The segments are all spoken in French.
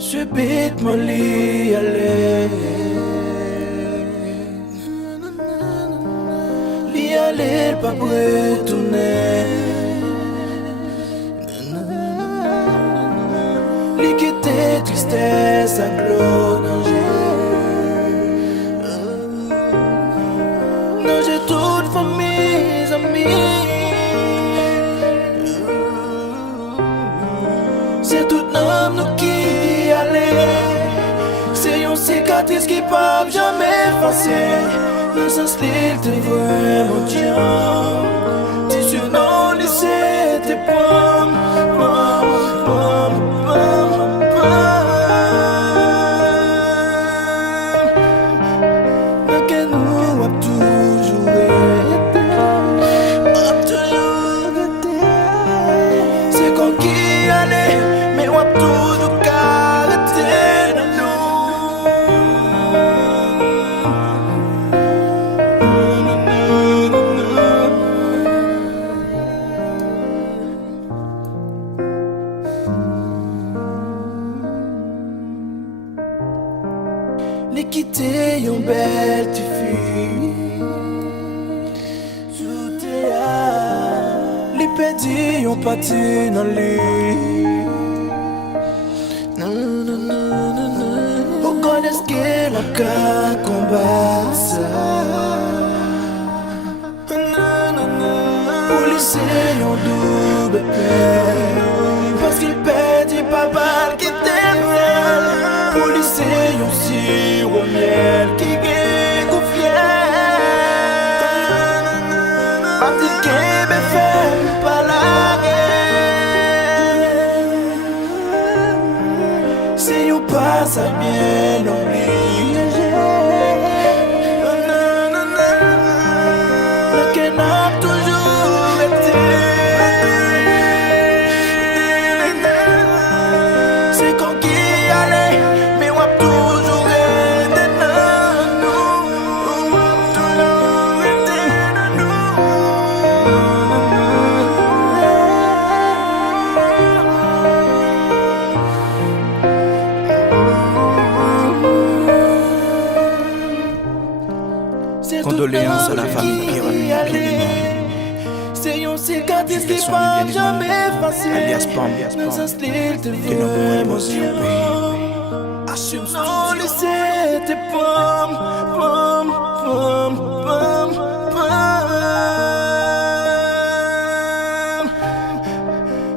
Subitement li aller, li aller pas retourner, li quitter tristesse à gloire non j'ai toute famille amis, c'est tout l'homme nous qui allait. C'est une cicatrice qui peut jamais effacer. Le sens l'île te vraiment tient. Tissu non lycée tes pommes. Mais que nous a toujours été. C'est qu'on qui allait. Mais on a toujours caractère de nous. Les quitter une belle petite fille. Tout est à. Les perdus ont parti dans le lit. Vous connaissez qu'il a qu'à combattre ça. Police yon double peine parce qu'il perdit pas mal qui t'aime. Police yon sirop miel qui gagne confiance. Parti qui me fait pas la guerre. Si yon passe à bien l'oublier. Le qu'elle a toujours été. C'est qu'on qui allait, mais on a toujours été dans nous. Toujours été dans nous. Condoléances à la famille Pyramide. C'est une cicatrice qui va jamais effacer. Alias Pam, Même sans style te que nos veut émotions assume non laisser tes pommes, pommes, pommes, pommes, pommes.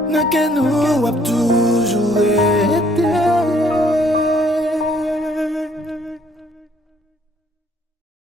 N'a qu'à nous a toujours